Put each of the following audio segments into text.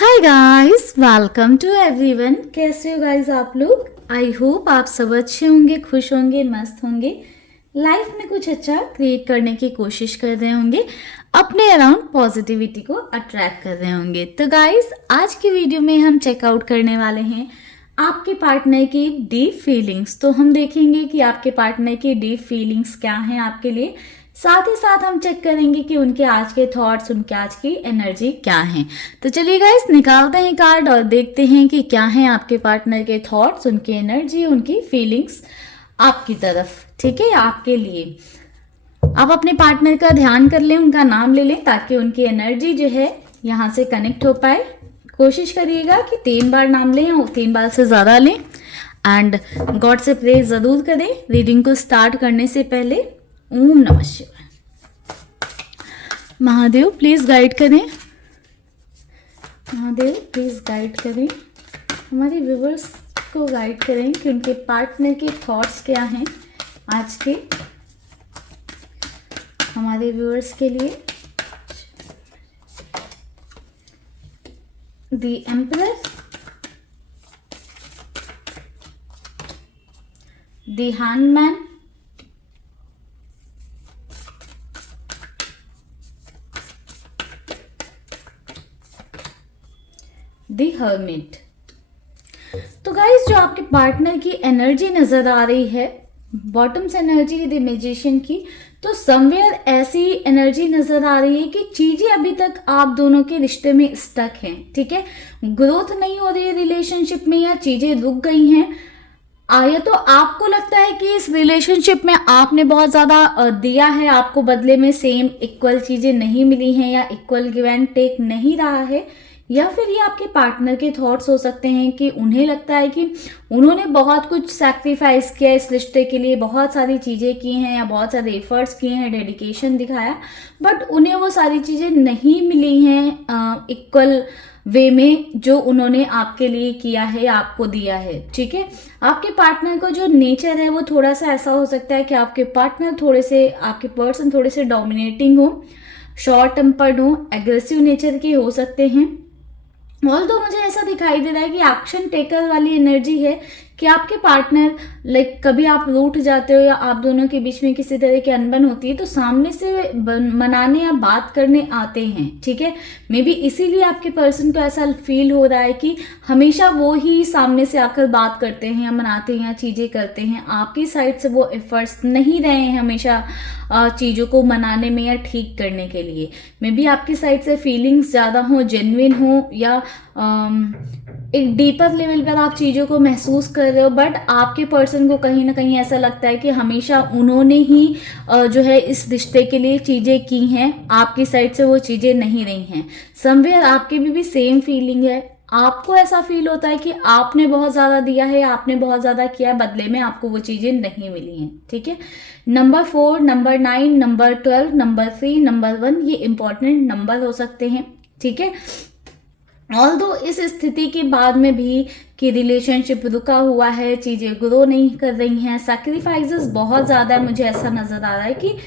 Hi guys, welcome to everyone. कैसे हो guys आप लोग? आई होप आप सब अच्छे होंगे, खुश होंगे, मस्त होंगे, लाइफ में कुछ अच्छा क्रिएट करने की कोशिश कर रहे होंगे, अपने अराउंड पॉजिटिविटी को अट्रैक्ट कर रहे होंगे। तो गाइस, आज की वीडियो में हम चेकआउट करने वाले हैं आपके पार्टनर की डीप फीलिंग्स। तो हम देखेंगे कि आपके पार्टनर की डीप फीलिंग्स क्या हैं आपके लिए। साथ ही साथ हम चेक करेंगे कि उनके आज के थॉट्स, उनके आज की एनर्जी क्या हैं। तो चलिए गाइस, निकालते हैं कार्ड और देखते हैं कि क्या हैं आपके पार्टनर के थॉट्स, उनकी एनर्जी, उनकी फीलिंग्स आपकी तरफ। ठीक है, आपके लिए। आप अपने पार्टनर का ध्यान कर लें, उनका नाम ले लें, ताकि उनकी एनर्जी जो है यहाँ से कनेक्ट हो पाए। कोशिश करिएगा कि 3 बार नाम लें और 3 बार से ज़्यादा लें। एंड गॉड से प्रे ज़रूर करें रीडिंग को स्टार्ट करने से पहले। ओम नमः शिवाय। महादेव प्लीज़ गाइड करें, महादेव प्लीज़ गाइड करें, हमारे व्यूवर्स को गाइड करें कि उनके पार्टनर के थॉट्स क्या हैं आज के हमारे व्यूवर्स के लिए। The emperor, the handman, the hermit. तो गाइस, जो आपके पार्टनर की एनर्जी नजर आ रही है, बॉटम से एनर्जी है द मैजिशियन की, तो समवेयर ऐसी एनर्जी नजर आ रही है कि चीजें अभी तक आप दोनों के रिश्ते में स्टक हैं। ठीक है, ग्रोथ नहीं हो रही है रिलेशनशिप में, या चीजें रुक गई हैं। या तो आपको लगता है कि इस रिलेशनशिप में आपने बहुत ज्यादा दिया है, आपको बदले में सेम इक्वल चीजें नहीं मिली हैं, या इक्वल गिव एंड टेक नहीं रहा है। या फिर ये आपके पार्टनर के थॉट्स हो सकते हैं कि उन्हें लगता है कि उन्होंने बहुत कुछ सैक्रिफाइस किया इस रिश्ते के लिए, बहुत सारी चीज़ें की हैं या बहुत सारे एफर्ट्स किए हैं, डेडिकेशन दिखाया, बट उन्हें वो सारी चीज़ें नहीं मिली हैं इक्वल वे में जो उन्होंने आपके लिए किया है, आपको दिया है। ठीक है, आपके पार्टनर को जो नेचर है वो थोड़ा सा ऐसा हो सकता है कि आपके पार्टनर थोड़े से, आपके पर्सन थोड़े से डोमिनेटिंग हो, शॉर्ट टेम्पर्ड हो, एग्रेसिव नेचर के हो सकते हैं। ऑल्दो मुझे ऐसा दिखाई दे रहा है कि एक्शन टेकर वाली एनर्जी है कि आपके पार्टनर कभी आप रूठ जाते हो या आप दोनों के बीच में किसी तरह की अनबन होती है तो सामने से मनाने या बात करने आते हैं। ठीक है, मे बी इसीलिए आपके पर्सन को ऐसा फील हो रहा है कि हमेशा वो ही सामने से आकर बात करते हैं या मनाते हैं या चीज़ें करते हैं। आपकी साइड से वो एफर्ट्स नहीं रहे हैं हमेशा चीज़ों को मनाने में या ठीक करने के लिए। मे बी आपकी साइड से फीलिंग्स ज़्यादा हो, जेन्युइन हो, या एक डीपर लेवल पर आप चीज़ों को महसूस कर रहे हो, बट आपके पर्सन को कहीं ना कहीं ऐसा लगता है कि हमेशा उन्होंने ही जो है इस रिश्ते के लिए चीज़ें की हैं, आपकी साइड से वो चीज़ें नहीं रही हैं। समवेयर आपके भी सेम फीलिंग है, आपको ऐसा फील होता है कि आपने बहुत ज़्यादा दिया है, आपने बहुत ज़्यादा किया, बदले में आपको वो चीज़ें नहीं मिली हैं। ठीक है, number 4, number 9, number 12, number 3, number 1 ये इंपॉर्टेंट नंबर हो सकते हैं। ठीक है, ऑल्दो इस स्थिति के बाद में भी कि रिलेशनशिप रुका हुआ है, चीज़ें ग्रो नहीं कर रही हैं, सैक्रिफाइसेस बहुत ज़्यादा है, मुझे ऐसा नज़र आ रहा है कि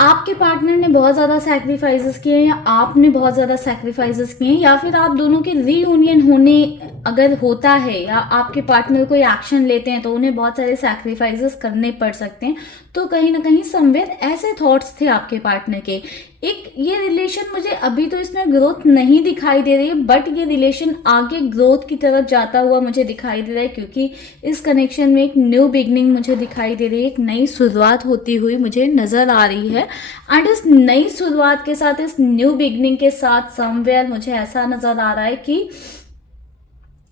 आपके पार्टनर ने बहुत ज़्यादा सैक्रिफाइसेस किए हैं या आपने बहुत ज़्यादा सैक्रिफाइसेस किए हैं, या फिर आप दोनों के रीयूनियन होने अगर होता है या आपके पार्टनर कोई एक्शन लेते हैं तो उन्हें बहुत सारे सैक्रिफाइसेस करने पड़ सकते हैं। तो कहीं ना कहीं समवेयर ऐसे थॉट्स थे आपके पार्टनर के। एक ये रिलेशन, मुझे अभी तो इसमें ग्रोथ नहीं दिखाई दे रही है, बट ये रिलेशन आगे ग्रोथ की तरफ जाता हुआ मुझे दिखाई दे रहा है, क्योंकि इस कनेक्शन में एक न्यू बिगनिंग मुझे दिखाई दे रही है, एक नई शुरुआत होती हुई मुझे नजर आ रही है। एंड इस नई शुरुआत के साथ, इस न्यू बिगनिंग के साथ समवेयर मुझे ऐसा नजर आ रहा है कि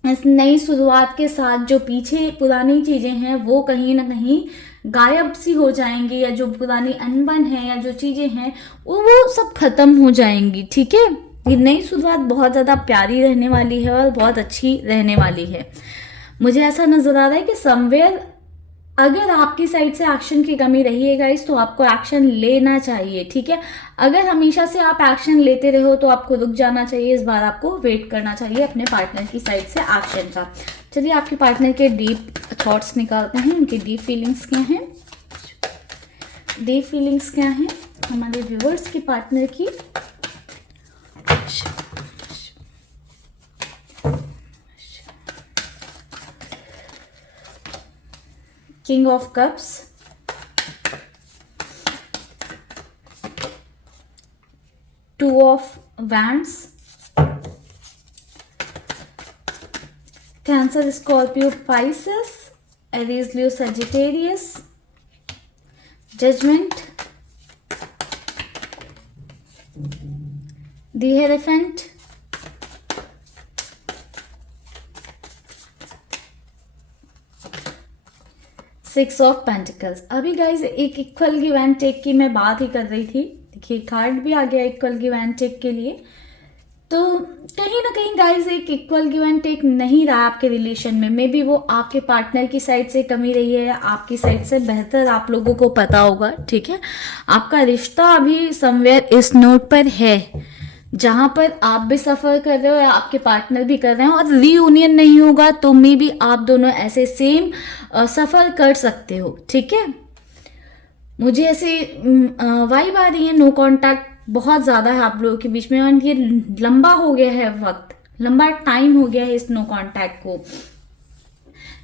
इस नई शुरुआत के साथ जो पीछे पुरानी चीजें हैं वो कहीं ना कहीं गायब सी हो जाएंगी, या जो पुरानी अनबन है या जो चीजें हैं वो सब खत्म हो जाएंगी। ठीक है, ये नई शुरुआत बहुत ज्यादा प्यारी रहने वाली है और बहुत अच्छी रहने वाली है। मुझे ऐसा नजर आ रहा है कि समवेयर अगर आपकी साइड से एक्शन की कमी रही है गाइस, तो आपको एक्शन लेना चाहिए। ठीक है, अगर हमेशा से आप एक्शन लेते रहे हो तो आपको रुक जाना चाहिए, इस बार आपको वेट करना चाहिए अपने पार्टनर की साइड से एक्शन का। चलिए आपके पार्टनर के डीप थॉट्स निकालते हैं, उनकी डीप फीलिंग्स क्या हैं, डीप फीलिंग्स क्या हैं हमारे व्यूअर्स के पार्टनर की। King of cups, two of wands, Cancer, Scorpio, Pisces, Aries, Leo, Sagittarius, judgement, the hierophant, six of pentacles. अभी गाइज एक इक्वल गिव एंड टेक की मैं बात ही कर रही थी, देखिए कार्ड भी आ गया इक्वल गिव एंड टेक के लिए। तो कहीं ना कहीं गाइज एक इक्वल गिव एंड टेक नहीं रहा आपके रिलेशन में, मे बी वो आपके पार्टनर की साइड से कमी रही है या आपकी साइड से, बेहतर आप लोगों को पता होगा, ठीक है। आपका रिश्ता अभी समवेयर इस नोट पर है जहां पर आप भी सफ़र कर रहे हो या आपके पार्टनर भी कर रहे हैं, और रीयूनियन नहीं होगा तो मे बी आप दोनों ऐसे सेम सफ़र कर सकते हो, ठीक है। मुझे ऐसे वाइब आ रही है, नो कांटेक्ट बहुत ज़्यादा है आप लोगों के बीच में, और ये लंबा हो गया है वक्त, लंबा टाइम हो गया है इस नो कांटेक्ट को।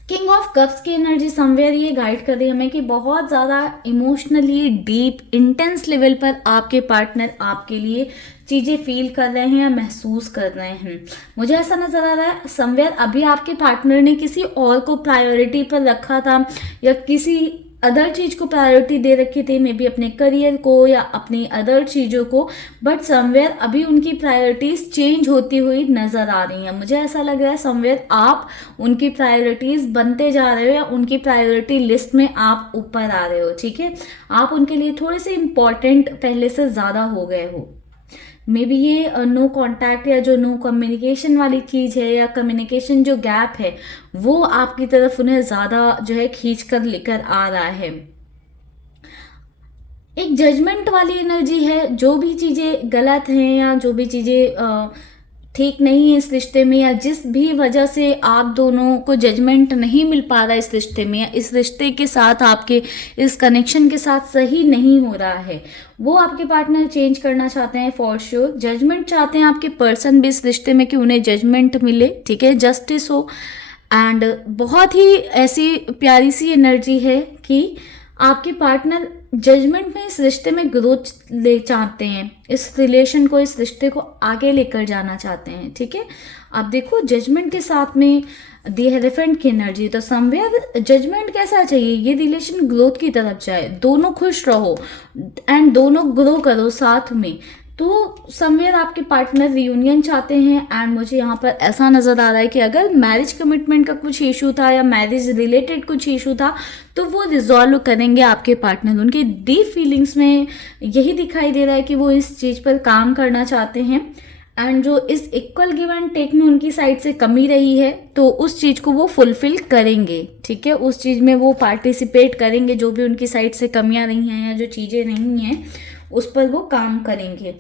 किंग ऑफ कप्स की एनर्जी समवेयर ये गाइड कर रही है हमें कि बहुत ज़्यादा इमोशनली डीप इंटेंस लेवल पर आपके पार्टनर आपके लिए चीज़ें फील कर रहे हैं या महसूस कर रहे हैं। मुझे ऐसा नज़र आ रहा है समवेयर अभी आपके पार्टनर ने किसी और को प्रायोरिटी पर रखा था या किसी अदर चीज़ को प्रायोरिटी दे रखी थी, मे बी अपने करियर को या अपनी अदर चीज़ों को, बट समवेयर अभी उनकी प्रायोरिटीज़ चेंज होती हुई नज़र आ रही हैं। मुझे ऐसा लग रहा है समवेयर आप उनकी प्रायोरिटीज़ बनते जा रहे हो या उनकी प्रायोरिटी लिस्ट में आप ऊपर आ रहे हो, ठीक है। आप उनके लिए थोड़े से इम्पॉर्टेंट पहले से ज़्यादा हो गए हो। मे बी ये नो कांटेक्ट या जो नो कम्युनिकेशन वाली चीज़ है या कम्युनिकेशन जो गैप है वो आपकी तरफ उन्हें ज़्यादा जो है खींच कर लेकर आ रहा है। एक जजमेंट वाली एनर्जी है, जो भी चीज़ें गलत हैं या जो भी चीज़ें ठीक नहीं है इस रिश्ते में, या जिस भी वजह से आप दोनों को जजमेंट नहीं मिल पा रहा है इस रिश्ते में, या इस रिश्ते के साथ आपके इस कनेक्शन के साथ सही नहीं हो रहा है, वो आपके पार्टनर चेंज करना चाहते हैं फॉर श्योर। जजमेंट चाहते हैं आपके पर्सन भी इस रिश्ते में कि उन्हें जजमेंट मिले, ठीक है, जस्टिस हो। एंड बहुत ही ऐसी प्यारी सी एनर्जी है कि आपके पार्टनर जजमेंट में इस रिश्ते में ग्रोथ ले चाहते हैं, इस रिलेशन को, इस रिश्ते को आगे लेकर जाना चाहते हैं, ठीक है। आप देखो जजमेंट के साथ में द एलिफेंट की एनर्जी, तो समवेयर जजमेंट कैसा चाहिए, ये रिलेशन ग्रोथ की तरफ जाए, दोनों खुश रहो एंड दोनों ग्रो करो साथ में। तो समवेयर आपके पार्टनर रियूनियन चाहते हैं। एंड मुझे यहाँ पर ऐसा नज़र आ रहा है कि अगर मैरिज कमिटमेंट का कुछ इशू था या मैरिज रिलेटेड कुछ इशू था तो वो रिजॉल्व करेंगे आपके पार्टनर। उनके डीप फीलिंग्स में यही दिखाई दे रहा है कि वो इस चीज़ पर काम करना चाहते हैं। एंड जो इस इक्वल गिव एंड टेक में उनकी साइड से कमी रही है तो उस चीज़ को वो फुलफिल करेंगे, ठीक है, उस चीज़ में वो पार्टिसिपेट करेंगे, जो भी उनकी साइड से कमियां रही हैं या जो चीज़ें नहीं हैं उस पर वो काम करेंगे।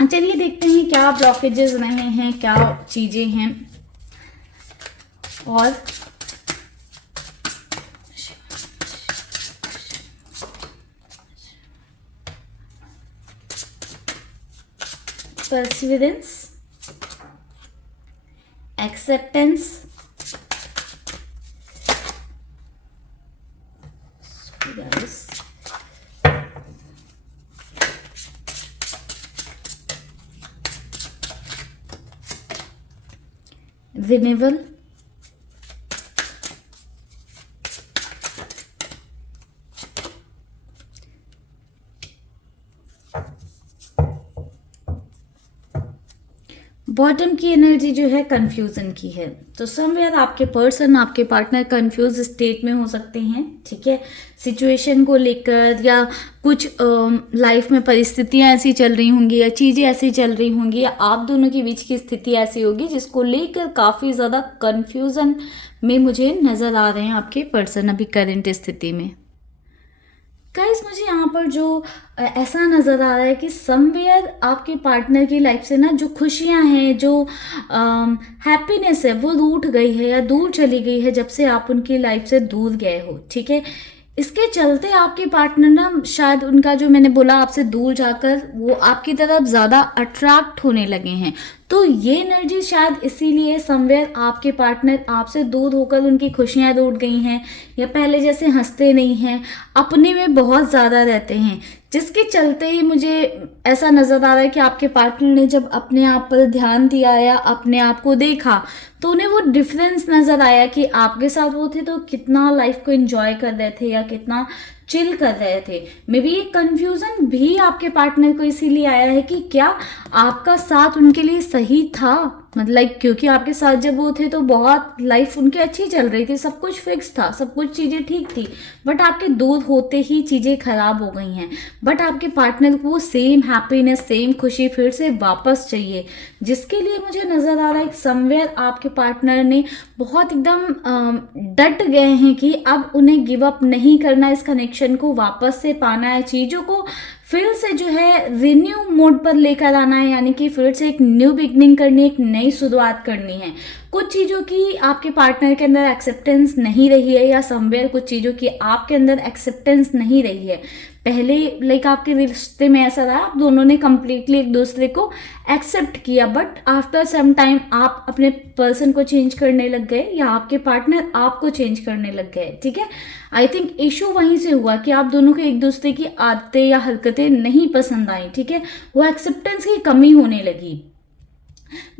चलिए देखते हैं क्या ब्लॉकेजेस रहे हैं, क्या चीज़ें हैं। और perseverance, acceptance, renewal, बॉटम की एनर्जी जो है कंफ्यूजन की है। तो समवेयर आपके पर्सन, आपके पार्टनर कंफ्यूज स्टेट में हो सकते हैं, ठीक है, सिचुएशन को लेकर, या कुछ लाइफ में परिस्थितियां ऐसी चल रही होंगी या चीज़ें ऐसी चल रही होंगी, या आप दोनों के बीच की स्थिति ऐसी होगी जिसको लेकर काफ़ी ज़्यादा कंफ्यूजन में मुझे नज़र आ रहे हैं आपके पर्सन अभी करंट स्थिति में। गाइस मुझे यहाँ पर जो ऐसा नज़र आ रहा है कि समवेयर आपके पार्टनर की लाइफ से ना जो खुशियाँ हैं, जो हैप्पीनेस है वो रूठ गई है या दूर चली गई है जब से आप उनकी लाइफ से दूर गए हो, ठीक है। इसके चलते आपके पार्टनर ना शायद उनका जो मैंने बोला आपसे दूर जाकर वो आपकी तरफ ज़्यादा अट्रैक्ट होने लगे हैं। तो ये एनर्जी शायद इसीलिए समवेयर आपके पार्टनर आपसे दूर होकर उनकी खुशियां लूट गई हैं, या पहले जैसे हंसते नहीं हैं, अपने में बहुत ज़्यादा रहते हैं, जिसके चलते ही मुझे ऐसा नज़र आ रहा है कि आपके पार्टनर ने जब अपने आप पर ध्यान दिया या अपने आप को देखा तो उन्हें वो डिफरेंस नज़र आया कि आपके साथ वो थे तो कितना लाइफ को एंजॉय कर रहे थे या कितना चिल कर रहे थे। मे बी ये कंफ्यूजन भी आपके पार्टनर को इसीलिए आया है कि क्या आपका साथ उनके लिए सही था, मतलब क्योंकि आपके साथ जब वो थे तो बहुत लाइफ उनकी अच्छी चल रही थी, सब कुछ फिक्स था, सब कुछ चीज़ें ठीक थी, बट आपके दूर होते ही चीज़ें खराब हो गई हैं। बट आपके पार्टनर को वो सेम हैप्पीनेस, सेम खुशी फिर से वापस चाहिए, जिसके लिए मुझे नज़र आ रहा है समवेयर आपके पार्टनर ने बहुत एकदम डट गए हैं कि अब उन्हें गिव अप नहीं करना, इस कनेक्शन को वापस से पाना है, चीज़ों को फिर से जो है रिन्यू मोड पर लेकर आना है, यानी कि फिर से एक न्यू बिगनिंग करनी है, एक नई शुरुआत करनी है। कुछ चीज़ों की आपके पार्टनर के अंदर एक्सेप्टेंस नहीं रही है, या समवेयर कुछ चीज़ों की आपके अंदर एक्सेप्टेंस नहीं रही है। पहले लाइक आपके रिश्ते में ऐसा रहा, आप दोनों ने कंप्लीटली एक दूसरे को एक्सेप्ट किया, बट आफ्टर सम टाइम आप अपने पर्सन को चेंज करने लग गए या आपके पार्टनर आपको चेंज करने लग गए। ठीक है, आई थिंक इशू वहीं से हुआ कि आप दोनों को एक दूसरे की आदतें या हरकतें नहीं पसंद आई। ठीक है, वो एक्सेप्टेंस की कमी होने लगी।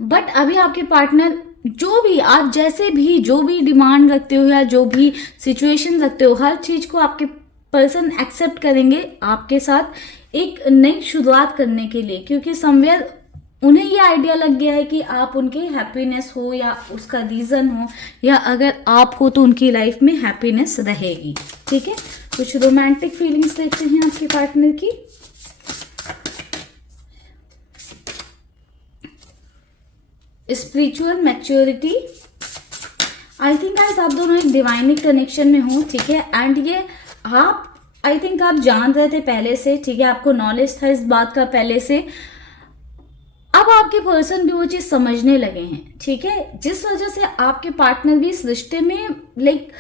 बट अभी आपके पार्टनर जो भी आप जैसे भी जो भी डिमांड रखते हो या जो भी सिचुएशन रखते हो, हर चीज़ को आपके पर्सन एक्सेप्ट करेंगे आपके साथ एक नई शुरुआत करने के लिए, क्योंकि समवेयर उन्हें ये आइडिया लग गया है कि आप उनके हैप्पीनेस हो या उसका रीज़न हो, या अगर आप हो तो उनकी लाइफ में हैप्पीनेस रहेगी। ठीक है, कुछ रोमांटिक फीलिंग्स देखते हैं आपके पार्टनर की। Spiritual maturity, I think guys आप दोनों एक डिवाइनिक कनेक्शन में हो। ठीक है, एंड ये आप आई थिंक आप जान रहे थे पहले से। ठीक है, आपको नॉलेज था इस बात का पहले से। अब आपके पर्सन भी वो चीज़ समझने लगे हैं। ठीक है, जिस वजह से आपके पार्टनर भी इस रिश्ते में लाइक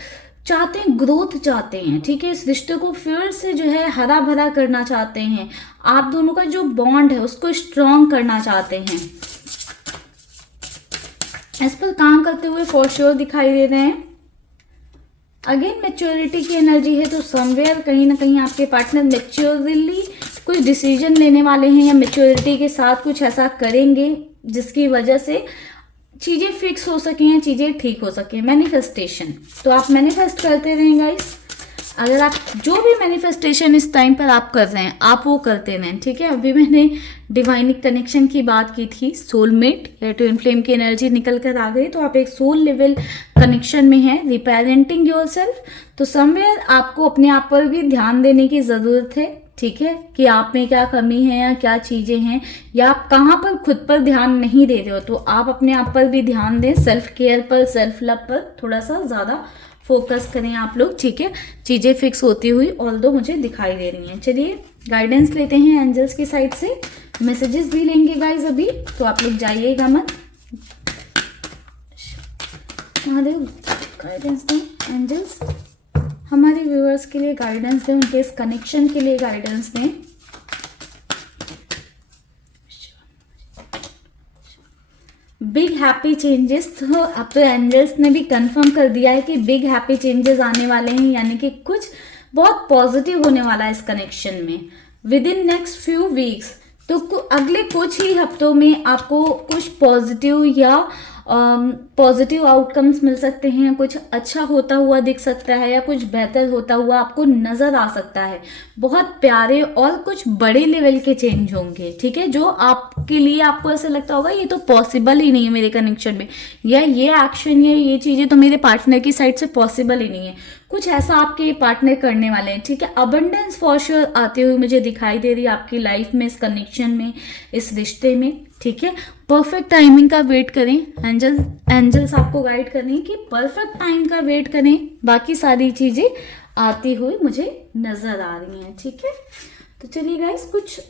चाहते हैं, ग्रोथ चाहते हैं। ठीक है, इस रिश्ते को फिर से जो है हरा भरा करना चाहते हैं, आप दोनों का जो बॉन्ड है उसको स्ट्रॉन्ग करना चाहते हैं, इस पर काम करते हुए फॉर श्योर दिखाई दे रहे हैं। अगेन मैच्योरिटी की एनर्जी है, तो समवेयर कहीं ना कहीं आपके पार्टनर मैच्योरली कुछ डिसीजन लेने वाले हैं, या मैच्योरिटी के साथ कुछ ऐसा करेंगे जिसकी वजह से चीज़ें फिक्स हो सकें, चीज़ें ठीक हो सकें। मैनिफेस्टेशन, तो आप मैनिफेस्ट करते रहें गाइस। अगर आप जो भी मैनिफेस्टेशन इस टाइम पर आप कर रहे हैं आप वो करते रहें। ठीक है, अभी मैंने डिवाइनिक कनेक्शन की बात की थी, सोलमेट या ट्विन फ्लेम की एनर्जी निकल कर आ गई, तो आप एक सोल लेवल कनेक्शन में हैं, रिपेरेंटिंग योरसेल्फ। तो समवेयर आपको अपने आप पर भी ध्यान देने की ज़रूरत है। ठीक है, कि आप में क्या कमी है या क्या चीज़ें हैं, या आप कहाँ पर खुद पर ध्यान नहीं दे रहे हो, तो आप अपने आप पर भी ध्यान दें। सेल्फ केयर पर, सेल्फ लव पर थोड़ा सा ज़्यादा फोकस करें आप लोग। ठीक है, चीज़ें फिक्स होती हुई ऑल्दो मुझे दिखाई दे रही हैं। चलिए गाइडेंस लेते हैं एंजल्स की साइड से, मैसेजेस भी लेंगे गाइज अभी, तो आप लोग जाइएगा मत। महादेव गाइडेंस दें, एंजल्स हमारे व्यूअर्स के लिए गाइडेंस दें, उनके इस कनेक्शन के लिए गाइडेंस दें। बिग हैप्पी चेंजेस, तो अब तो एंजल्स ने भी कंफर्म कर दिया है कि बिग हैप्पी चेंजेस आने वाले हैं, यानी कि कुछ बहुत पॉजिटिव होने वाला है इस कनेक्शन में with in next few weeks. तो अगले कुछ ही हफ्तों में आपको कुछ पॉजिटिव या पॉजिटिव आउटकम्स मिल सकते हैं, कुछ अच्छा होता हुआ दिख सकता है, या कुछ बेहतर होता हुआ आपको नज़र आ सकता है। बहुत प्यारे और कुछ बड़े लेवल के चेंज होंगे। ठीक है, जो आपके लिए आपको ऐसा लगता होगा ये तो पॉसिबल ही नहीं है मेरे कनेक्शन में, या ये एक्शन या ये चीज़ें तो मेरे पार्टनर की साइड से पॉसिबल ही नहीं है, कुछ ऐसा आपके पार्टनर करने वाले हैं। ठीक है, अबंडेंस फॉर श्योर आते हुए मुझे दिखाई दे रही है आपकी लाइफ में, इस कनेक्शन में, इस रिश्ते में। ठीक है, परफेक्ट टाइमिंग का वेट करें। एंजल्स आपको गाइड करें कि परफेक्ट टाइम का वेट करें, बाकी सारी चीज़ें आती हुई मुझे नज़र आ रही हैं। ठीक है, तो चलिए गाइस कुछ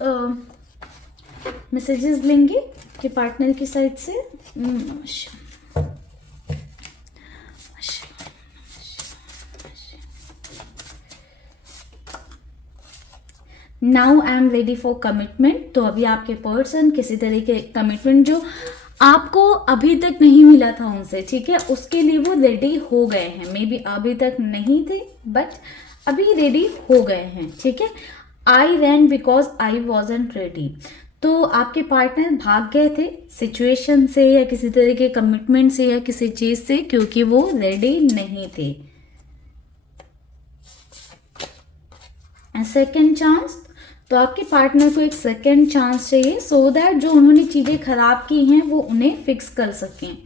मैसेजेस लेंगे कि पार्टनर की साइड से। Now I am ready for commitment, तो अभी आपके पर्सन किसी तरह के कमिटमेंट जो आपको अभी तक नहीं मिला था उनसे, ठीक है, उसके लिए वो रेडी हो गए हैं। मे बी अभी तक नहीं थे बट अभी रेडी हो गए हैं, ठीक है। आई रैन बिकॉज आई वॉजंट रेडी। तो आपके पार्टनर भाग गए थे सिचुएशन से या किसी तरह के कमिटमेंट से या किसी चीज से, क्योंकि वो रेडी नहीं थे। सेकेंड चांस, तो आपके पार्टनर को एक सेकेंड चांस चाहिए सो दैट जो उन्होंने चीजें खराब की हैं वो उन्हें फिक्स कर सकें।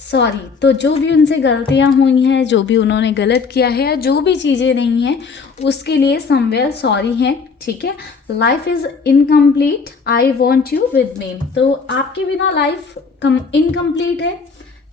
सॉरी, तो जो भी उनसे गलतियां हुई हैं, जो भी उन्होंने गलत किया है या जो भी चीजें नहीं हैं उसके लिए समवेयर सॉरी है, ठीक है। Life is incomplete, I want you with me. तो आपके बिना लाइफ इनकम्प्लीट है,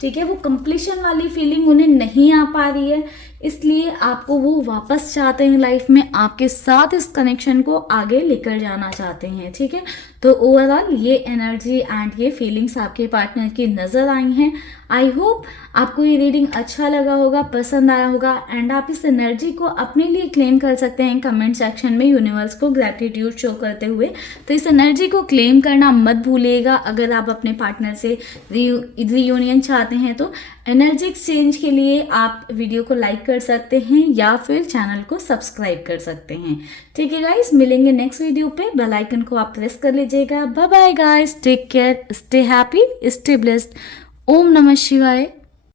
ठीक है। वो कंप्लीशन वाली फीलिंग उन्हें नहीं आ पा रही है, इसलिए आपको वो वापस चाहते हैं लाइफ में, आपके साथ इस कनेक्शन को आगे लेकर जाना चाहते हैं, ठीक है। तो ओवरऑल ये एनर्जी एंड ये फीलिंग्स आपके पार्टनर की नज़र आई हैं। आई होप आपको ये रीडिंग अच्छा लगा होगा, पसंद आया होगा एंड आप इस एनर्जी को अपने लिए क्लेम कर सकते हैं कमेंट सेक्शन में यूनिवर्स को ग्रैटिट्यूड शो करते हुए। तो इस एनर्जी को क्लेम करना मत भूलिएगा। अगर आप अपने पार्टनर से रियूनियन चाहते हैं तो एनर्जी एक्सचेंज के लिए आप वीडियो को लाइक कर सकते हैं या फिर चैनल को सब्सक्राइब कर सकते हैं, ठीक है गाइस। मिलेंगे नेक्स्ट वीडियो पे, बेल आइकन को आप प्रेस कर लीजिएगा। Bye bye guys, take care, stay happy, stay blessed. ओम नमः शिवाय।